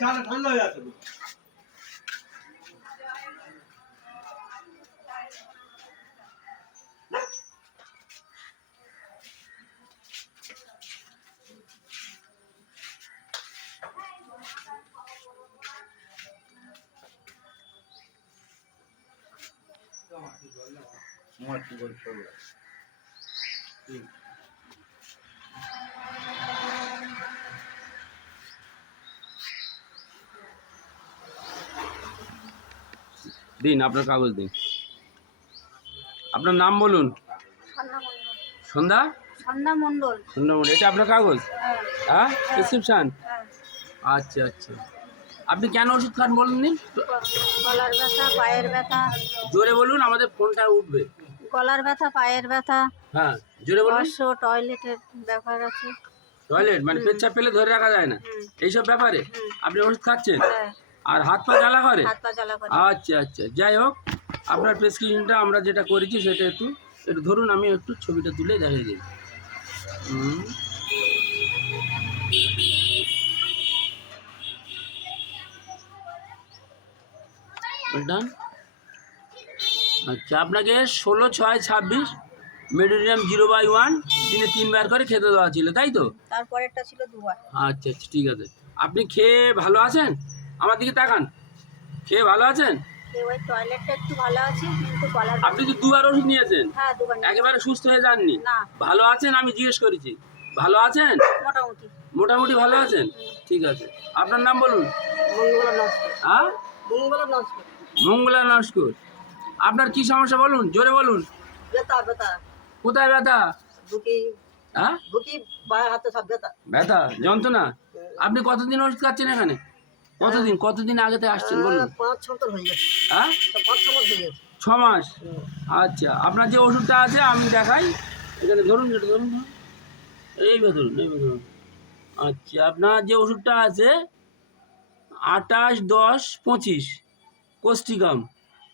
ঠান্ডা হয়ে যাচ্ছে। দিন আপনার কাগজ দিন। আপনার নাম বলুন। সন্ধ্যা সন্ধ্যা মণ্ডল। সন্ধ্যা মণ্ডল, এটা আপনার কাগজ? হ্যাঁ, প্রেসক্রিপশন। আচ্ছা আচ্ছা, আপনি কেন ওষুধ খান বলুন নি? গলার ব্যথা, পায়ের ব্যথা। জোরে বলুন, আমাদের ফোনটা উঠবে। গলার ব্যথা, পায়ের ব্যথা। হ্যাঁ, জোরে বলুন। টয়লেটের ব্যাপার আছে। টয়লেট মানে পেচ্ছাপ পেলে ধরে রাখা যায় না, এইসব ব্যাপারে আপনি ওষুধ খাচ্ছেন? আর হাত পা জ্বালা করে? হাত পা জ্বালা করে। আচ্ছা আচ্ছা, যাই হোক, আপনার প্রেসক্রিপশনটা আমরা যেটা করেছি সেটা একটু একটু ধরুন, আমি একটু ছবিটা তুলে দেখিয়ে দিই। ডান। আচ্ছা, আপনাকে 16/6/26 মেডিনিয়াম 0/1 দিনে 3 বার করে খেতে দেওয়া ছিল, তাই তো? তারপরেরটা ছিল 2 বার। আচ্ছা আচ্ছা, ঠিক আছে। আপনি খেয়ে ভালো আছেন? আমার দিকে তাকান। খেয়ে ভালো আছেন? ওই টয়লেটটা একটু ভালো আছে, কিন্তু গলার। আপনি তো 2 বার ওষুধ নিয়েছেন? হ্যাঁ, 2 বার। একেবারে সুস্থ হয়ে যাননি? না। ভালো আছেন? আমি জিজ্ঞেস করেছি ভালো আছেন? মোটামুটি। মোটামুটি ভালো আছেন, ঠিক আছে। আপনার নাম বলুন। মঙ্গলা নস্কর। হ্যাঁ, মঙ্গলা নস্কর। মঙ্গলা নস্কর। আপনার কি সমস্যা বলুন, জোরে বলুন। ব্যথা ব্যথা। কোথায় ব্যথা? বুকি। হ্যাঁ, বুকি, বাঁ হাতে সব ব্যথা। ব্যথা যন্ত্রণা। আপনি কতদিন ওষুধ খাচ্ছেন এখানে? কতদিন আগেতে আসছেন বলুন? 5-6 মাস হয়ে গেছে। হ্যাঁ, 5-6 মাস হয়ে গেছে। 6 মাস। আচ্ছা, আপনার যে ওষুধটা আছে আমি দেখাই, এখানে ধরুন, এটা ধরুন, এইভাবে ধরুন, এইভাবে ধরুন। আচ্ছা, আপনার যে ওষুধটা আছে 28-10-25 কোস্টিকাম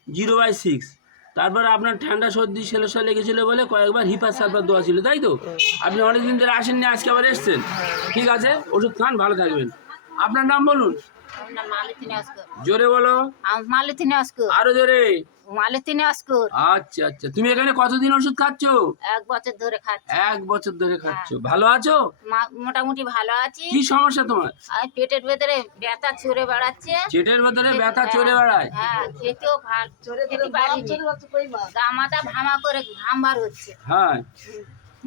0/6। তারপরে আপনার ঠান্ডা সর্দি সেলেসা লেগেছিলো বলে কয়েকবার হিপার সালফার দেওয়া ছিল, তাই তো? আপনি অনেকদিন ধরে আসেননি, আজকে আবার এসছেন। ঠিক আছে, ওষুধ খান, ভালো থাকবেন। আপনার নাম বলুন। মালতী নস্কর। জোরে বলো। মালতী নস্কর। আরো জোরে। মালতী নস্কর। আচ্ছা আচ্ছা, তুমি এখানে কতদিন ওষুধ খাচ্ছ? 1 বছর ধরে খাচ্ছি। 1 বছর ধরে খাচ্ছ, ভালো আছো? মোটামুটি ভালো আছি। কি সমস্যা তোমার? আর পেটের ভেতরে ব্যথা চড়ে বেড়াচ্ছে। পেটের ভেতরে ব্যথা চড়ে বেড়ায়? হ্যাঁ, খেতেও খেতে পারিনি। গা মাথা ঘামা করে ঘাম বার হচ্ছে। হ্যাঁ,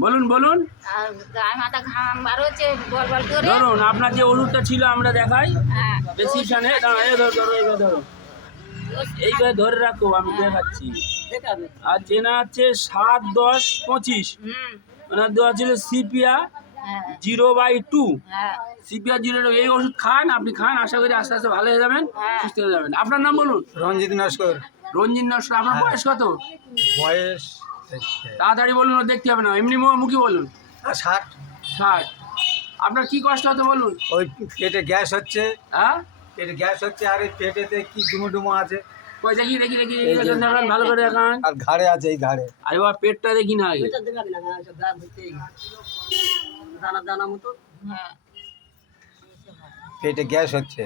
বলুন বলুন। আর গা মাথা ঘাম বার হচ্ছে বল বল করে। ধরুন, আপনার যে ওষুধটা ছিল আমরা দেখাই হ্যাঁ, প্রেসক্রিপশনে। ধরো, এইভাবে ধরো, এইভাবে ধরে রাখো, আমি দেখাচ্ছি। আর চেনা হচ্ছে 7-10-25, ওনার দেওয়া ছিল সিপিয়া 0/2। সিপিয়া 0, এই ওষুধ খান, আপনি খান, আশা করি আস্তে আস্তে ভালো হয়ে যাবেন, সুস্থ হয়ে যাবেন। আপনার নাম বলুন। রঞ্জিত নস্কর। রঞ্জিত নস্কর। আপনার বয়স কত? বয়স তাড়াতাড়ি বলুন, ও দেখতে হবে না, এমনি মুখে বলুন। 60। 60। আপনার কি কষ্ট হতো বলুন? ওই পেটে গ্যাস হচ্ছে। হ্যাঁ, পেটে গ্যাস হচ্ছে, আর এই পেটেতে কি ডুমো আছে। ওই দেখি দেখি দেখি, দেখান, ভালো করে দেখান। আর ঘাড়ে আছে, এই ঘাড়ে। আরে বাবা, পেটটা দেখি না আগে। দানা দানা মতো। হ্যাঁ, পেটে গ্যাস হচ্ছে।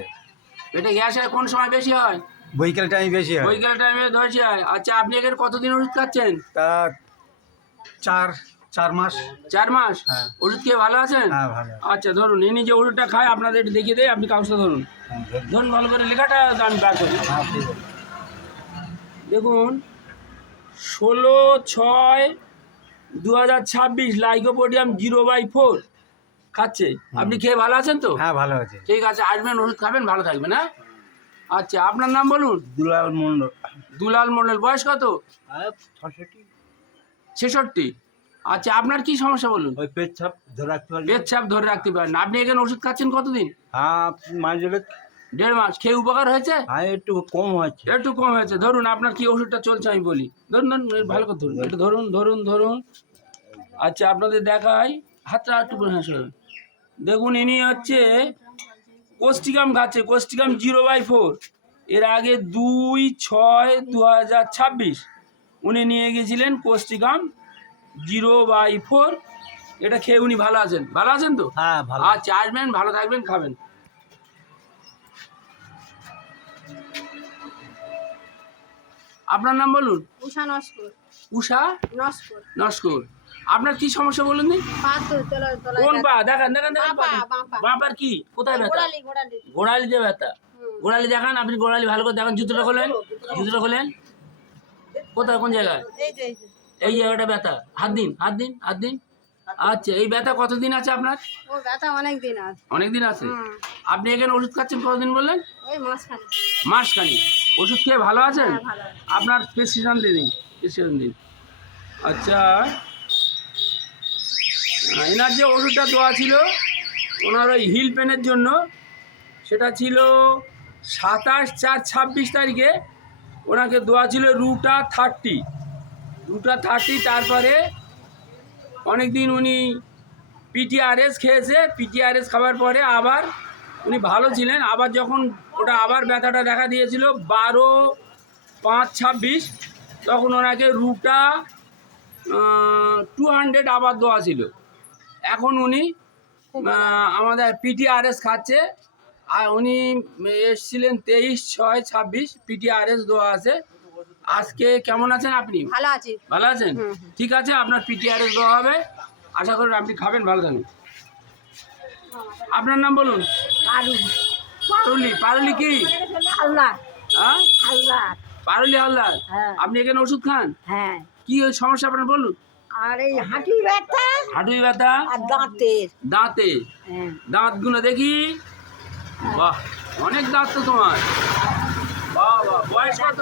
পেটে গ্যাস হয় কোন সময় বেশি হয়? বৈকাল টাইম বেশি হয়। বৈকাল টাইমে বেশি হয়। আচ্ছা, আপনি এখানে কতদিন ওষুধ খাচ্ছেন? তা 4 মাস। 4 মাস। হ্যাঁ। ওষুধ খেয়ে ভালো আছেন? হ্যাঁ, ভালো। আচ্ছা, ধরুন, ইনি যে ওষুধটা খায় আপনাদের একটু দেখিয়ে দেয়, আপনি কাগজটা ধরুন। ধরুন ভালো করে, লেখাটা আমি বার করি। দেখুন, 16/6/2026 লাইকোপোডিয়াম 0/4 খাচ্ছে। আপনি খেয়ে ভালো আছেন তো? হ্যাঁ, ভালো আছে। ঠিক আছে, আসবেন, ওষুধ খাবেন, ভালো থাকবেন। হ্যাঁ, আচ্ছা, আপনার নাম বলুন। দুলাল মন্ডল। দুলাল মণ্ডল। বয়স কত? 66। আচ্ছা, আপনার কি সমস্যা বলুন? ওই পেচ্ছাপ ধরে রাখতে পারবে। পেচ্ছাপ ধরে রাখতে পারেন। আপনি এখানে ওষুধ খাচ্ছেন কতদিন? হ্যাঁ, মাঝে 1.5 মাস। খেয়ে উপকার হয়েছে? হ্যাঁ, একটু কম হচ্ছে। একটু কম হয়েছে। ধরুন, আপনার কি ওষুধটা চলছে আমি বলি। ধরুন ধরুন, ভালো করে ধরুন, একটু ধরুন ধরুন ধরুন। আচ্ছা, আপনাদের দেখাই, হাতটা একটু হ্যাঁ সরুন। দেখুন, ইনি হচ্ছে কোস্টিকাম খাচ্ছে, কোস্টিকাম 0/4। এর আগে 2/6/2026 উনি নিয়ে গেছিলেন কোস্টিকাম 0/4। এটা খেয়ে উনি ভালো আছেন, ভালো আছেন তো? হ্যাঁ, ভালো। আচ্ছা, আসবেন, ভালো থাকবেন, খাবেন। আপনার নাম বলুন। উষা নস্কর। উষা নস্কর। নস্কর। আপনার কি সমস্যা বলুন নি? পা তো কোন পা? দেখান দেখান দেখান। বাঁ পা। বাঁ পার কি কোথায় ব্যথা? গোড়ালি। গোড়ালিতে ব্যথা। গোড়ালি দেখান, আপনি গোড়ালি ভালো করে দেখান। জুতোটা খোলেন, জুতোটা খোলেন। কোথায়, কোন জায়গায়? এই জায়গাটা ব্যথা। হাত দিন, হাত দিন, হাত দিন। আচ্ছা, এই ব্যথা কতদিন আছে আপনার? ও ব্যথা অনেক দিন আছে। অনেক দিন আছে। আপনি এখানে ওষুধ খাচ্ছেন কতদিন বললেন? ওই মাসখানে। মাসখানি। ওষুধ খেয়ে ভালো আছেন? হ্যাঁ, ভালো আছে। আপনার প্রেসক্রিপশন দিয়ে দিন, প্রেসক্রিপশন দিন। আচ্ছা, এনার যে ওষুধটা দেওয়া ছিল ওনার ওই হিল পেনের জন্য, সেটা ছিল 27/4/26 তারিখে ওনাকে দেওয়া ছিল রুটা 30। তারপরে অনেক দিন উনি পিটিআরএস খেয়েছে। পিটিআরএস খাওয়ার পরে আবার উনি ভালো ছিলেন। আবার যখন ওটা আবার ব্যথাটা দেখা দিয়েছিল 12/5/26, তখন ওনাকে রুটা 200 আবার দেওয়া ছিল। এখন উনি আমাদের পিটিআরএস খাচ্ছে। আর উনি এসেছিলেন 23/6/26, পিটিআরএস দেওয়া আছে। আজকে কেমন আছেন আপনি? ভালো আছি। ভালো আছেন? ঠিক আছে, আপনার পিটিআরএস দেওয়া হবে। আশা করি আপনি খাবেন, ভালো থাকবেন। আপনার নাম বলুন। পারুলি। পারুলি কি? হালদার। হ্যাঁ, হালদার। পারুলি হালদার। হ্যাঁ। আপনি এখানে ওষুধ খান? হ্যাঁ। কি ওই সমস্যা আপনার বলুন। আর এই হাঁটুর ব্যথা হাঁটুই ব্যথা, আর দাঁতের। দাঁতে। হ্যাঁ। দাঁতগুলো দেখি। বাহ, অনেক দাঁত তো তোমার। বাহ বাহ। বয়স কত?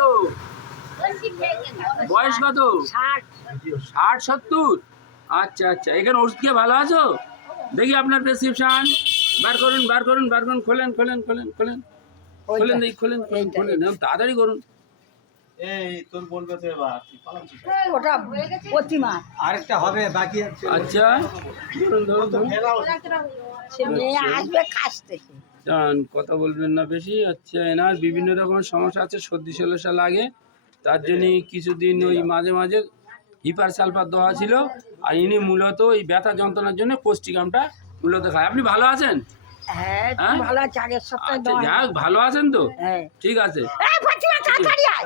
বয়স কত? 60-70? আচ্ছা আচ্ছা, এখানে ওষুধ খেয়ে ভালো আছো? দেখি আপনার প্রেসক্রিপশন বার করুন, বার করুন, বার করুন। খোলেন খোলেন খোলেন খোলেন খোলেন, দেখি খোলেন খোলেন খোলেন, তাড়াতাড়ি করুন। ওটা প্রতিমা। আরেকটা হবে বাকি আছে। আচ্ছা, ধরুন ধরুন ধরুন। সে মেয়ে আসবে কাছ থেকে। জান, কথা বলবেন না বেশি। আচ্ছা, এনার বিভিন্ন রকমের সমস্যা আছে, সর্দি সলসা লাগে, তার জন্য কিছুদিন ওই মাঝে মাঝে হিপার সালফার দেওয়া ছিল। আর ইনি মূলত এই ব্যথা যন্ত্রণার জন্য কোস্টিকামটা মূলত খায়। আপনি ভালো আছেন? হ্যাঁ, হ্যাঁ? ভালো আছে। আগের সপ্তাহে আচ্ছা, যাক, ভালো আছেন তো? হ্যাঁ। ঠিক আছে। এই প্রতিমা তাড়াতাড়ি আয়।